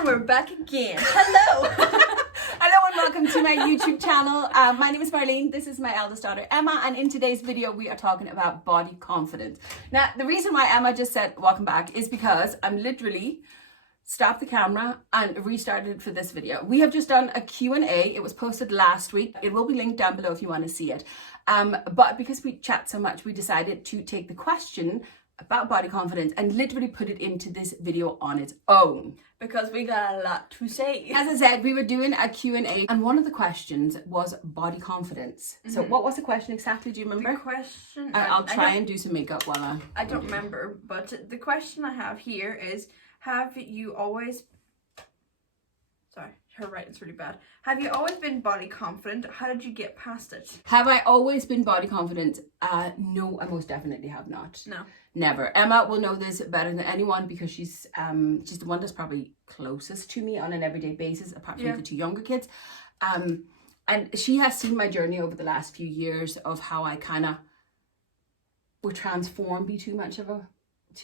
And we're back again. Hello. Hello and welcome to my YouTube channel. My name is Marleen. This is my eldest daughter Emma, and in today's video we are talking about body confidence. Now the reason why Emma just said welcome back is because I'm literally stopped the camera and restarted for this video. We have just done a Q&A. It was posted last week. It will be linked down below if you want to see it. But because we chat so much, we decided to take the question about body confidence and literally put it into this video on its own. Because we got a lot to say. As I said, we were doing a Q&A and one of the questions was body confidence. So what was the question exactly? Do you remember? The question... I'll try and do some makeup while I don't remember, but the question I have here is, have you always... Sorry, her writing's really bad. Have you always been body confident? How did you get past it? Have I always been body confident? No, I most definitely have not. No. Never. Emma will know this better than anyone because she's the one that's probably closest to me on an everyday basis, apart from the two younger kids. And she has seen my journey over the last few years of how I kind of would transform, be too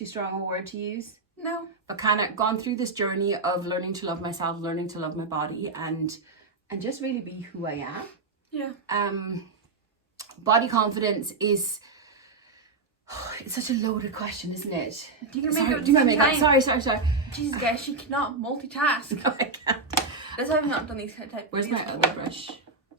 strong a word to use. No. But kind of gone through this journey of learning to love myself, learning to love my body, and just really be who I am. Yeah. Body confidence is... it's such a loaded question, isn't it? Do your makeup at the same time. Sorry. Jesus, guys, she cannot multitask. No, I can't. That's why I've not done these kind of type. Where's my other brush?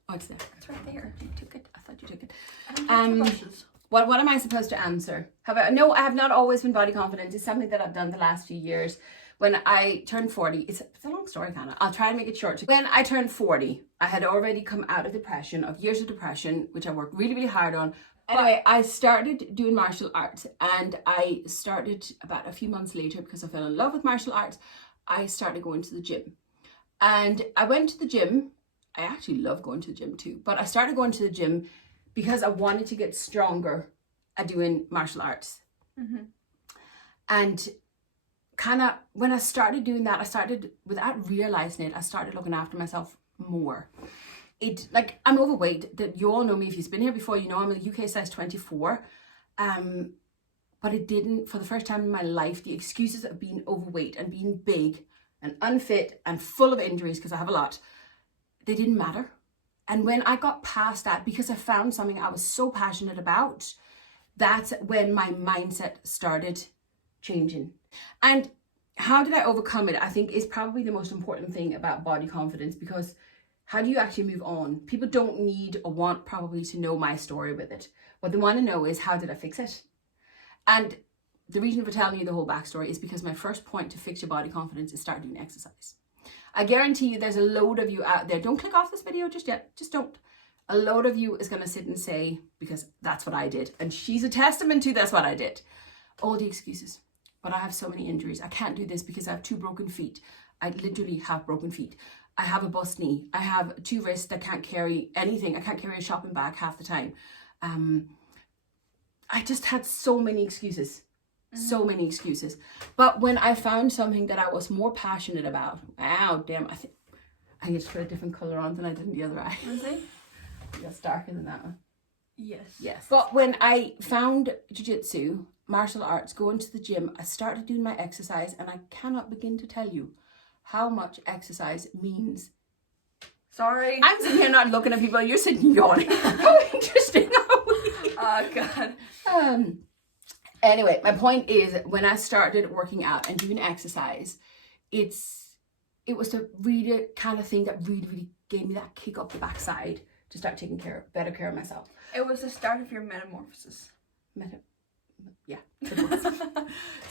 Oh, it's there. It's right there. You took it. I thought you took it. I don't have two brushes. What am I supposed to answer? No, I have not always been body confident. It's something that I've done the last few years. When I turned 40, it's a long story, kind of. I'll try and make it short. When I turned 40, I had already come out of years of depression, which I worked really, really hard on. Anyway, I started doing martial arts, and I started about a few months later because I fell in love with martial arts. I started going to the gym, and I went to the gym. I actually love going to the gym too, but I started going to the gym because I wanted to get stronger at doing martial arts. And kind of when I started doing that, I started, without realizing it, I started looking after myself more. I'm overweight. That you all know me. If you've been here before, you know I'm a UK size 24. But it didn't, for the first time in my life, the excuses of being overweight and being big and unfit and full of injuries, because I have a lot, they didn't matter. And when I got past that, because I found something I was so passionate about, that's when my mindset started changing. And how did I overcome it? I think is probably the most important thing about body confidence, because how do you actually move on? People don't need or want probably to know my story with it. What they want to know is, how did I fix it? And the reason for telling you the whole backstory is because my first point to fix your body confidence is start doing exercise. I guarantee you there's a load of you out there. Don't click off this video just yet. Just don't. A load of you is going to sit and say, because that's what I did. And she's a testament to that's what I did. All the excuses. But I have so many injuries. I can't do this because I have 2 broken feet. I literally have broken feet. I have a bust knee. I have 2 wrists that can't carry anything. I can't carry a shopping bag half the time. I just had so many excuses. So many excuses. But when I found something that I was more passionate about, wow, damn, I need to put a different colour on than I did in the other eye. Is it? Yes, darker than that one. Yes. But when I found jiu-jitsu, martial arts, going to the gym, I started doing my exercise, and I cannot begin to tell you how much exercise means. Sorry. I'm sitting here not looking at people, you're sitting yawning. How interesting are we? Oh, God. Anyway, my point is, when I started working out and doing exercise, it was the really kind of thing that really, really gave me that kick up the backside to start taking better care of myself. It was the start of your metamorphosis. Yeah, it was.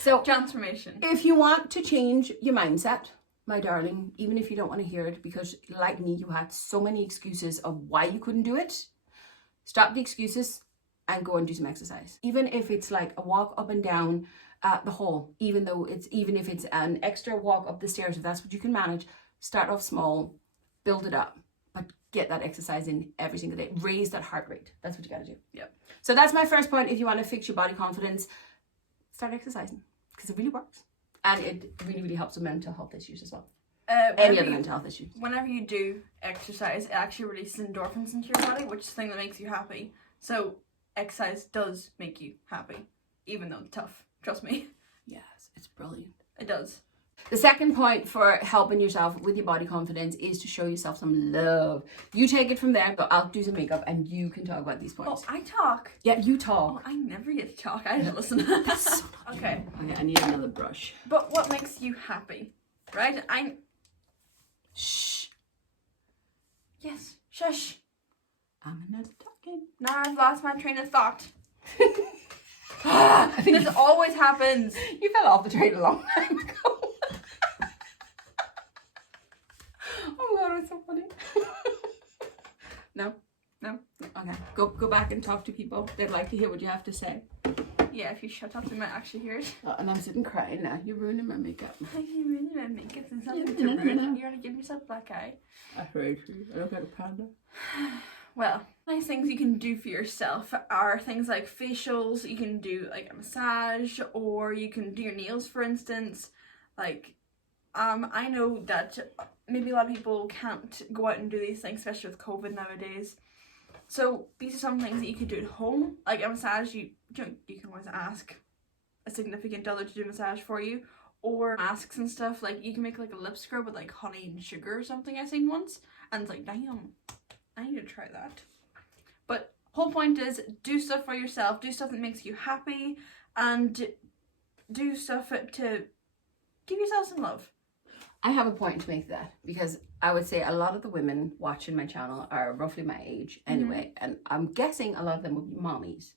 So, transformation. If you want to change your mindset, my darling, even if you don't want to hear it, because like me, you had so many excuses of why you couldn't do it, stop the excuses and go and do some exercise. Even if it's like a walk up and down the hall, even if it's an extra walk up the stairs, if that's what you can manage, start off small, build it up, but get that exercise in every single day. Raise that heart rate. That's what you got to do. Yep. So that's my first point. If you want to fix your body confidence, start exercising, because it really works. And it really, really helps with mental health issues as well. Any other mental health issues. Whenever you do exercise, it actually releases endorphins into your body, which is the thing that makes you happy. So exercise does make you happy, even though it's tough. Trust me. Yes, it's brilliant. It does. The second point for helping yourself with your body confidence is to show yourself some love. You take it from there, but I'll do some makeup and you can talk about these points. Oh, I talk. Yeah, you talk. Oh, I never get to talk. I didn't listen. That's so not Okay. Okay, I need another brush. But what makes you happy, right? Shh. Yes. Shush. I'm not talking. Now I've lost my train of thought. I think This always happens. you fell off the train a long time ago. Oh my god, it's so funny. No. Okay, go back and talk to people. They'd like to hear what you have to say. Yeah, if you shut up, they might actually hear it. Oh, and I'm sitting crying now. You're ruining my makeup. I can really my makeup and something Yeah, to ruin. no. You already give yourself black eye. I heard you. I look like a panda. Well, nice things you can do for yourself are things like facials. You can do like a massage, or you can do your nails, for instance. Like, I know that maybe a lot of people can't go out and do these things, especially with COVID nowadays. So these are some things that you could do at home. Like a massage, you can always ask a significant other to do a massage for you, or masks and stuff. Like you can make like a lip scrub with like honey and sugar or something. I seen once, and it's like, damn, I need to try that. But whole point is do stuff for yourself. Do stuff that makes you happy, and do stuff to give yourself some love. I have a point to make that, because I would say a lot of the women watching my channel are roughly my age anyway, and I'm guessing a lot of them would be mommies.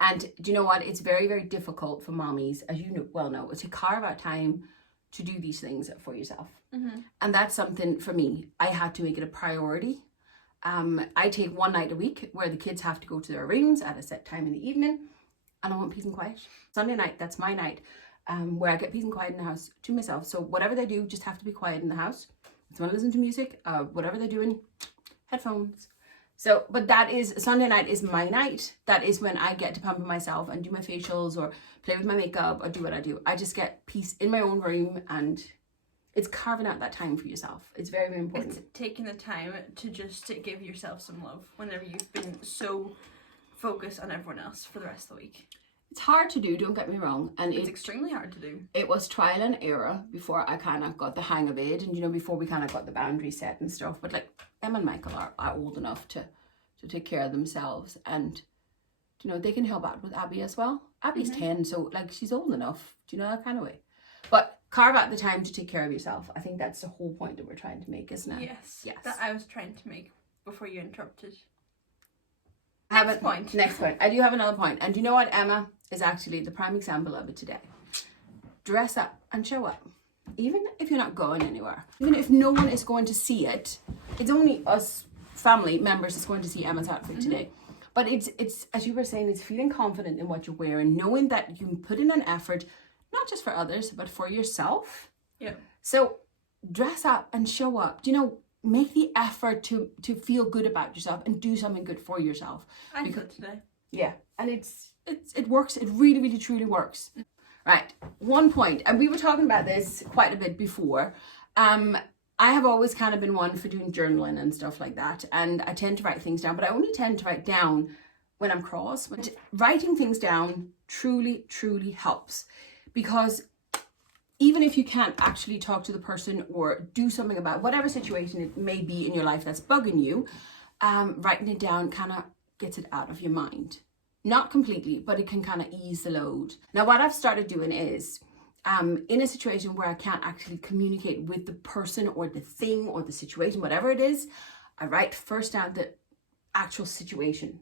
And do you know what? It's very, very difficult for mommies, as you well know, to carve out time to do these things for yourself. And that's something for me. I had to make it a priority. I take one night a week where the kids have to go to their rooms at a set time in the evening, and I want peace and quiet. Sunday night, that's my night. Where I get peace and quiet in the house to myself. So whatever they do, just have to be quiet in the house. If they want to listen to music, whatever they're doing, headphones. So, but that is, Sunday night is my night. That is when I get to pamper myself and do my facials or play with my makeup or do what I do. I just get peace in my own room, and it's carving out that time for yourself. It's very, very important. It's taking the time to just give yourself some love whenever you've been so focused on everyone else for the rest of the week. It's hard to do, don't get me wrong. And it's extremely hard to do. It was trial and error before I kind of got the hang of it. And, you know, before we kind of got the boundaries set and stuff. But, like, Emma and Michael are old enough to take care of themselves. And, you know, they can help out with Abby as well. Abby's 10, so, like, she's old enough. Do you know, that kind of way. But carve out the time to take care of yourself. I think that's the whole point that we're trying to make, isn't it? Yes. That I was trying to make before you interrupted. Next point. I do have another point. And you know what? Emma is actually the prime example of it today. Dress up and show up. Even if you're not going anywhere. Even if no one is going to see it. It's only us family members that's going to see Emma's outfit today. But it's as you were saying, it's feeling confident in what you're wearing. Knowing that you can put in an effort, not just for others, but for yourself. Yeah. So dress up and show up. Do you know, make the effort to feel good about yourself and do something good for yourself. I did it today. Yeah, and it works. It really, really, truly works. Right, one point, and we were talking about this quite a bit before. I have always kind of been one for doing journaling and stuff like that, and I tend to write things down, but I only tend to write down when I'm cross. But writing things down truly, truly helps, because even if you can't actually talk to the person or do something about whatever situation it may be in your life that's bugging you, writing it down kind of gets it out of your mind. Not completely, but it can kind of ease the load. Now, what I've started doing is, in a situation where I can't actually communicate with the person or the thing or the situation, whatever it is, I write first down the actual situation.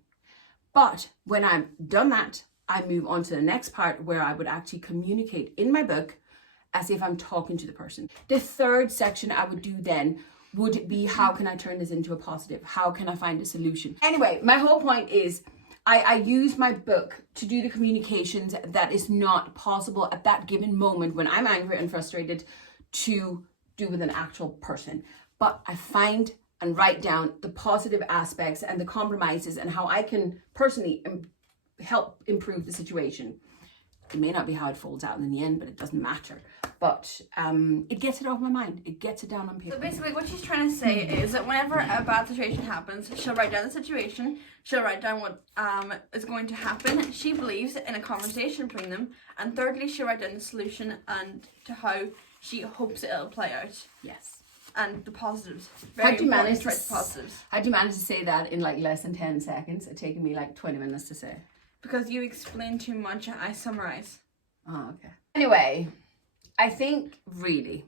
But when I'm done that, I move on to the next part where I would actually communicate in my book as if I'm talking to the person. The third section I would do then would be, how can I turn this into a positive? How can I find a solution? Anyway, my whole point is I use my book to do the communications that is not possible at that given moment when I'm angry and frustrated to do with an actual person. But I find and write down the positive aspects and the compromises and how I can personally help improve the situation. It may not be how it folds out in the end, but it doesn't matter. But it gets it off my mind. It gets it down on paper. So basically what she's trying to say is that whenever a bad situation happens, she'll write down the situation, she'll write down what is going to happen. She believes in a conversation between them. And thirdly, she'll write down the solution and to how she hopes it'll play out. Yes. And the positives. How'd you manage to write the positives. How'd you manage to say that in like less than 10 seconds? It taken me like 20 minutes to say. Because you explain too much, I summarize. Oh, okay. Anyway, I think really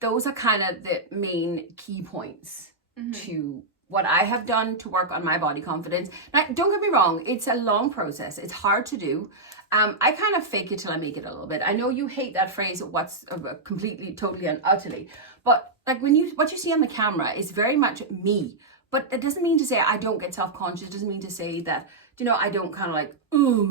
those are kind of the main key points to what I have done to work on my body confidence. Now, don't get me wrong, it's a long process. It's hard to do. I kind of fake it till I make it a little bit. I know you hate that phrase, what's completely, totally, and utterly. But like what you see on the camera is very much me. But it doesn't mean to say I don't get self-conscious. It doesn't mean to say that, you know, I don't kind of like, ooh,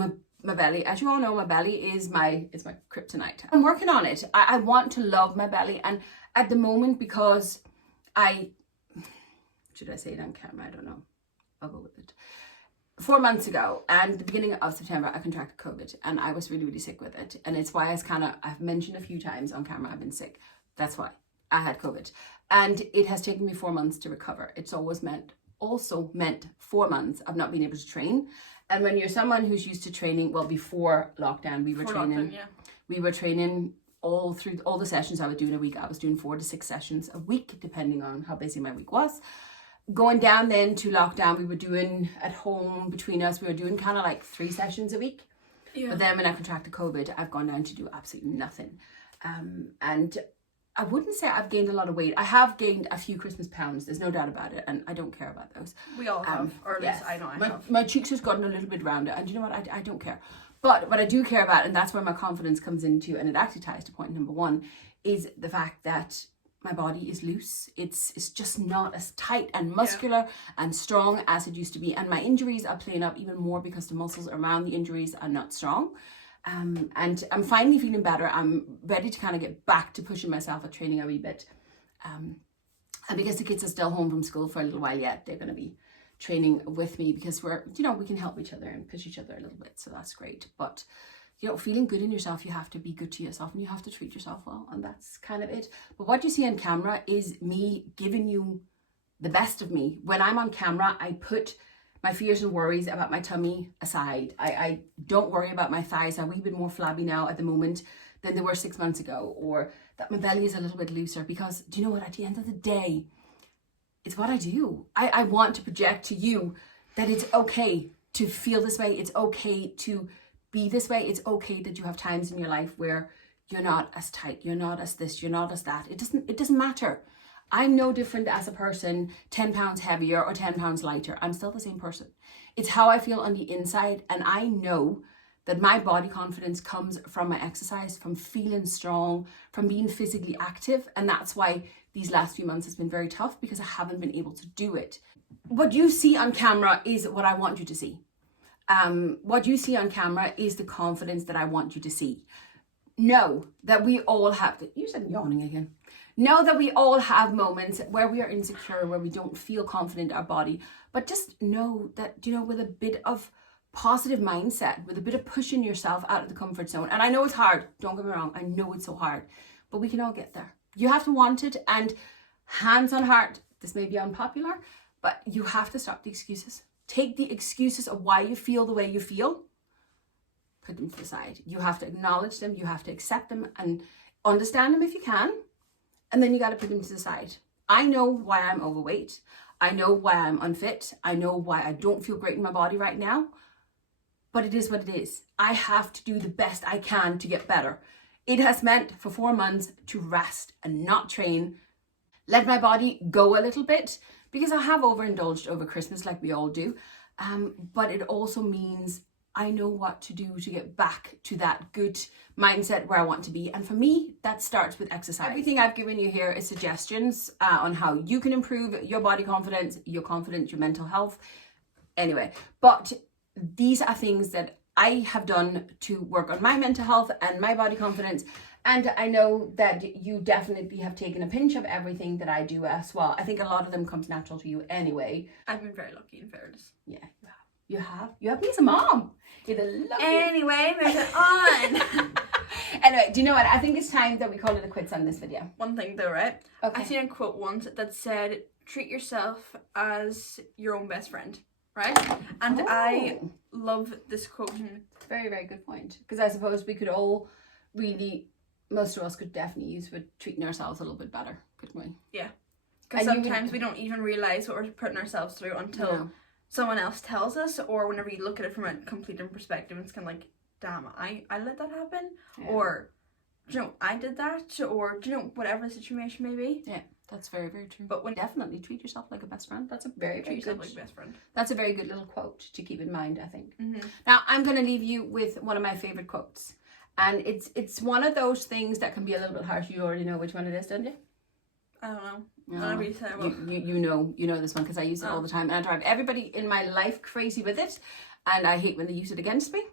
my belly. As you all know, my belly is my kryptonite. I'm working on it. I want to love my belly. And at the moment, because should I say it on camera? I don't know. I'll go with it. 4 months ago, and the beginning of September, I contracted COVID, and I was really, really sick with it. And it's why I've mentioned a few times on camera I've been sick. That's why I had COVID. And it has taken me 4 months to recover. It's also meant 4 months of not being able to train. And when you're someone who's used to training, well, before lockdown, we were training all through all the sessions I would do in a week. I was doing 4 to 6 sessions a week, depending on how busy my week was. Going down then to lockdown, we were doing at home between us, we were doing kind of like 3 sessions a week. Yeah. But then when I contracted COVID, I've gone down to do absolutely nothing. And I wouldn't say I've gained a lot of weight. I have gained a few Christmas pounds. There's no doubt about it. And I don't care about those. We all have, or at least I know I have. My cheeks has gotten a little bit rounder. And you know what? I don't care. But what I do care about, and that's where my confidence comes into, and it actually ties to point number 1, is the fact that my body is loose. It's just not as tight and muscular and strong as it used to be. And my injuries are playing up even more because the muscles around the injuries are not strong. And I'm finally feeling better. I'm ready to kind of get back to pushing myself at training a wee bit. And because the kids are still home from school for a little while yet, they're going to be training with me because we can help each other and push each other a little bit. So that's great. But feeling good in yourself, you have to be good to yourself and you have to treat yourself well. And that's kind of it. But what you see on camera is me giving you the best of me. When I'm on camera, I put my fears and worries about my tummy aside. I don't worry about my thighs. They're a wee bit more flabby now at the moment than they were 6 months ago, or that my belly is a little bit looser, because do you know what? At the end of the day, it's what I do. I want to project to you that it's okay to feel this way. It's okay to be this way. It's okay that you have times in your life where you're not as tight, you're not as this, you're not as that. It doesn't matter. I'm no different as a person 10 pounds heavier or 10 pounds lighter. I'm still the same person. It's how I feel on the inside. And I know that my body confidence comes from my exercise, from feeling strong, from being physically active. And that's why these last few months has been very tough, because I haven't been able to do it. What you see on camera is what I want you to see. What you see on camera is the confidence that I want you to see. Know that we all have, you said yawning again. Know that we all have moments where we are insecure, where we don't feel confident in our body. But just know that, with a bit of positive mindset, with a bit of pushing yourself out of the comfort zone. And I know it's hard. Don't get me wrong. I know it's so hard. But we can all get there. You have to want it. And hands on heart, this may be unpopular, but you have to stop the excuses. Take the excuses of why you feel the way you feel, put them to the side. You have to acknowledge them, you have to accept them and understand them if you can, and then you got to put them to the side. I know why I'm overweight. I know why I'm unfit. I know why I don't feel great in my body right now, but it is what it is. I have to do the best I can to get better. It has meant for 4 months to rest and not train, let my body go a little bit, because I have overindulged over Christmas like we all do. But it also means I know what to do to get back to that good mindset where I want to be. And for me, that starts with exercise. Everything I've given you here is suggestions on how you can improve your body confidence, your mental health. Anyway, but these are things that I have done to work on my mental health and my body confidence. And I know that you definitely have taken a pinch of everything that I do as well. I think a lot of them comes natural to you anyway. I've been very lucky in fairness. Yeah, you have. You have me as a mom. You're the lucky. Anyway, moving on. Anyway, do you know what? I think it's time that we call it a quits on this video. One thing though, right? Okay. I seen a quote once that said, treat yourself as your own best friend, right? And I love this quote. Very, very good point. Because I suppose we could all really most of us could definitely use with treating ourselves a little bit better, couldn't we? Yeah. Because And you sometimes we don't even realise what we're putting ourselves through until someone else tells us, or whenever you look at it from a complete different perspective, it's kind of like, damn, I let that happen, or, do you know, I did that, or, do you know, whatever the situation may be. Yeah, that's very, very true. But when definitely treat yourself like a best friend. That's a very, very good, like best friend. That's a very good little quote to keep in mind, I think. Mm-hmm. Now, I'm going to leave you with one of my favourite quotes. And it's one of those things that can be a little bit harsh. You already know which one it is, don't you? I don't know. No. You know this one because I use it all the time, and I drive everybody in my life crazy with it, and I hate when they use it against me,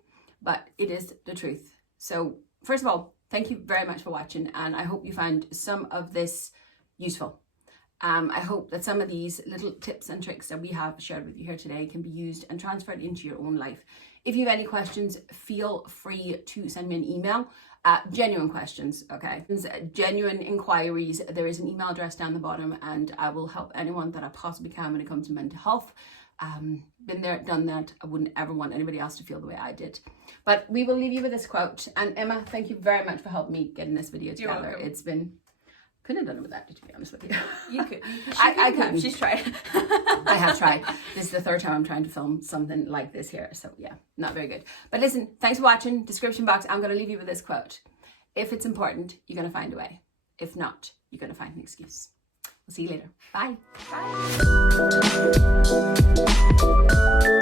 but it is the truth. So first of all, thank you very much for watching, and I hope you find some of this useful. I hope that some of these little tips and tricks that we have shared with you here today can be used and transferred into your own life. If you have any questions, feel free to send me an email. Genuine questions, okay? Genuine inquiries. There is an email address down the bottom, and I will help anyone that I possibly can when it comes to mental health. Been there, done that. I wouldn't ever want anybody else to feel the way I did. But we will leave you with this quote. And Emma, thank you very much for helping me getting this video together. You're welcome. It's been... Couldn't have done it without you, to be honest with you. You could. I couldn't. She's tried. I have tried. This is the third time I'm trying to film something like this here. So yeah, not very good. But listen, thanks for watching. Description box, I'm going to leave you with this quote. If it's important, you're going to find a way. If not, you're going to find an excuse. We'll see you later. Bye. Bye.